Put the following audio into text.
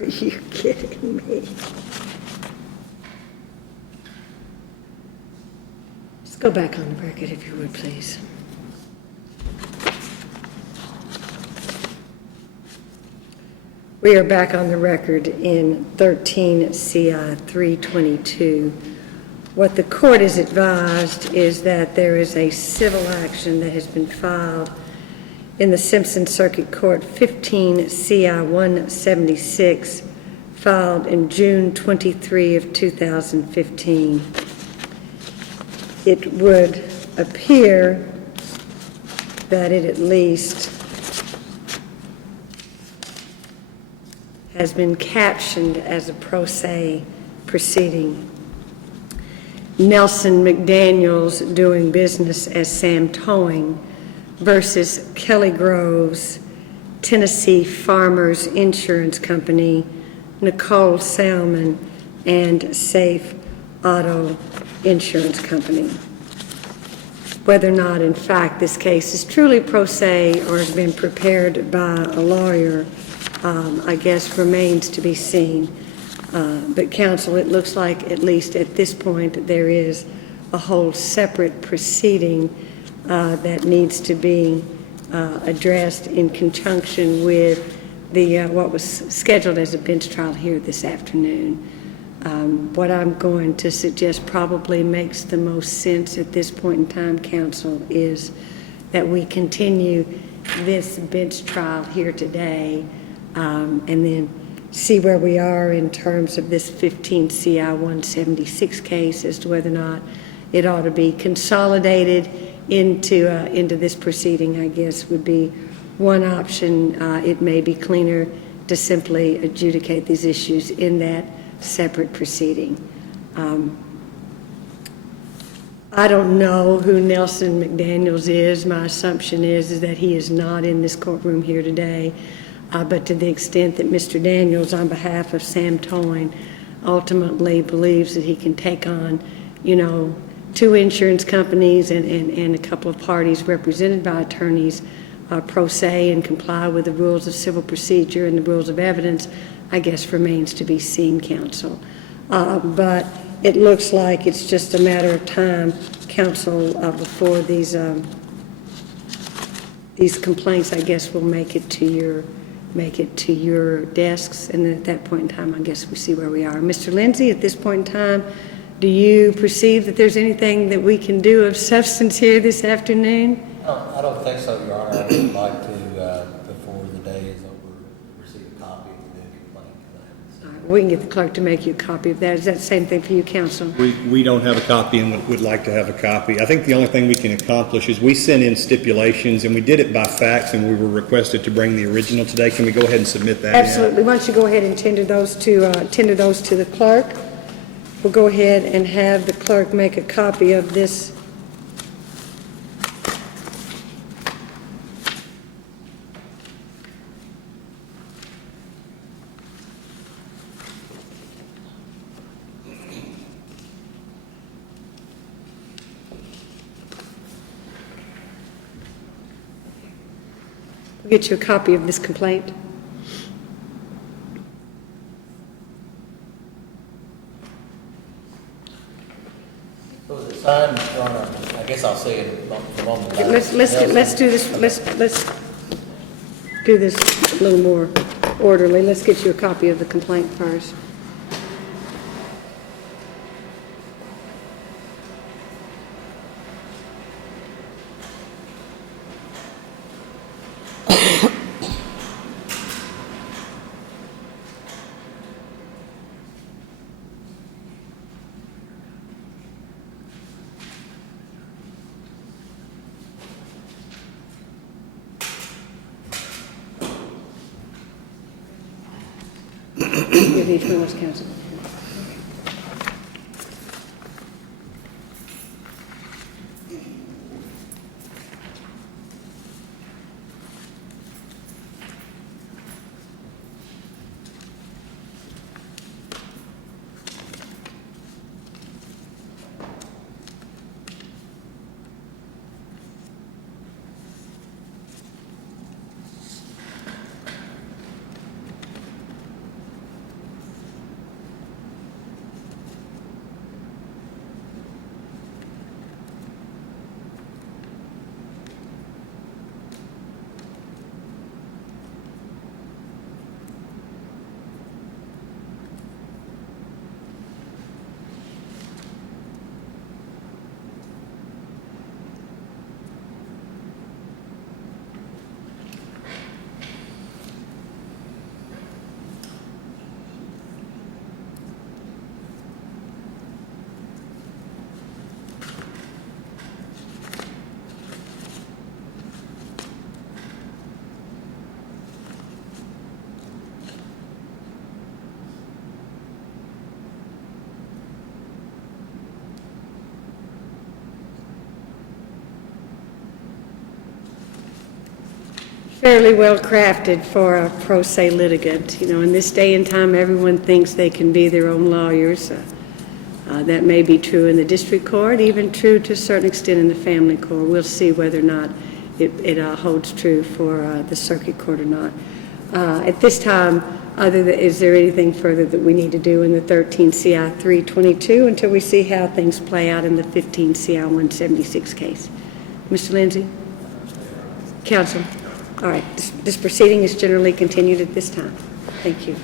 Are you kidding me? Just go back on the record if you would, please. We are back on the record in 13 CI 322. What the court is advised is that there is a civil action that has been filed in the Simpson Circuit Court, 15 CI 176, filed in June 23 of 2015. It would appear that it at least has been captioned as a pro se proceeding. Nelson McDaniels doing business as Sam Towing versus Kelly Groves, Tennessee Farmers Insurance Company, Nicole Salmon, and Safe Auto Insurance Company. Whether or not, in fact, this case is truly pro se or has been prepared by a lawyer, I guess remains to be seen. But counsel, it looks like at least at this point there is a whole separate proceeding that needs to be addressed in conjunction with the what was scheduled as a bench trial here this afternoon. What I'm going to suggest probably makes the most sense at this point in time, counsel, is that we continue this bench trial here today and then see where we are in terms of this 15 CI 176 case as to whether or not it ought to be consolidated into this proceeding, I guess, would be one option. It may be cleaner to simply adjudicate these issues in that separate proceeding. I don't know who Nelson McDaniels is. My assumption is that he is not in this courtroom here today. But to the extent that Mr. Daniels, on behalf of Sam Towing, ultimately believes that he can take on, you know, two insurance companies and a couple of parties represented by attorneys pro se and comply with the rules of civil procedure and the rules of evidence, I guess remains to be seen, counsel. But it looks like it's just a matter of time, counsel, before these complaints, I guess, will make it to your desks, and then at that point in time, I guess we see where we are. Mr. Lindsay, at this point in time, do you perceive that there's anything that we can do of substance here this afternoon? I don't think so, Your Honor. I would like to, before the day is over, receive a copy of the complaint. All right, we can get the clerk to make you a copy of that. Is that the same thing for you, counsel? We don't have a copy and would like to have a copy. I think the only thing we can accomplish is we sent in stipulations, and we did it by fax, and we were requested to bring the original today. Can we go ahead and submit that? Absolutely. Why don't you go ahead and tender those to the clerk? We'll go ahead and have the clerk make a copy of this. We'll get you a copy of this complaint. So is it signed, Your Honor? I guess I'll say it the moment. Let's do this. Let's do this a little more orderly. Let's get you a copy of the complaint first. Give each one of us, counsel. Fairly well crafted for a pro se litigant. You know, in this day and time, everyone thinks they can be their own lawyers. That may be true in the district court, even true to a certain extent in the family court. We'll see whether or not it holds true for the circuit court or not. At this time, is there anything further that we need to do in the 13 CI 322 until we see how things play out in the 15 CI 176 case? Mr. Lindsay? Counsel? All right, this proceeding is generally continued at this time. Thank you.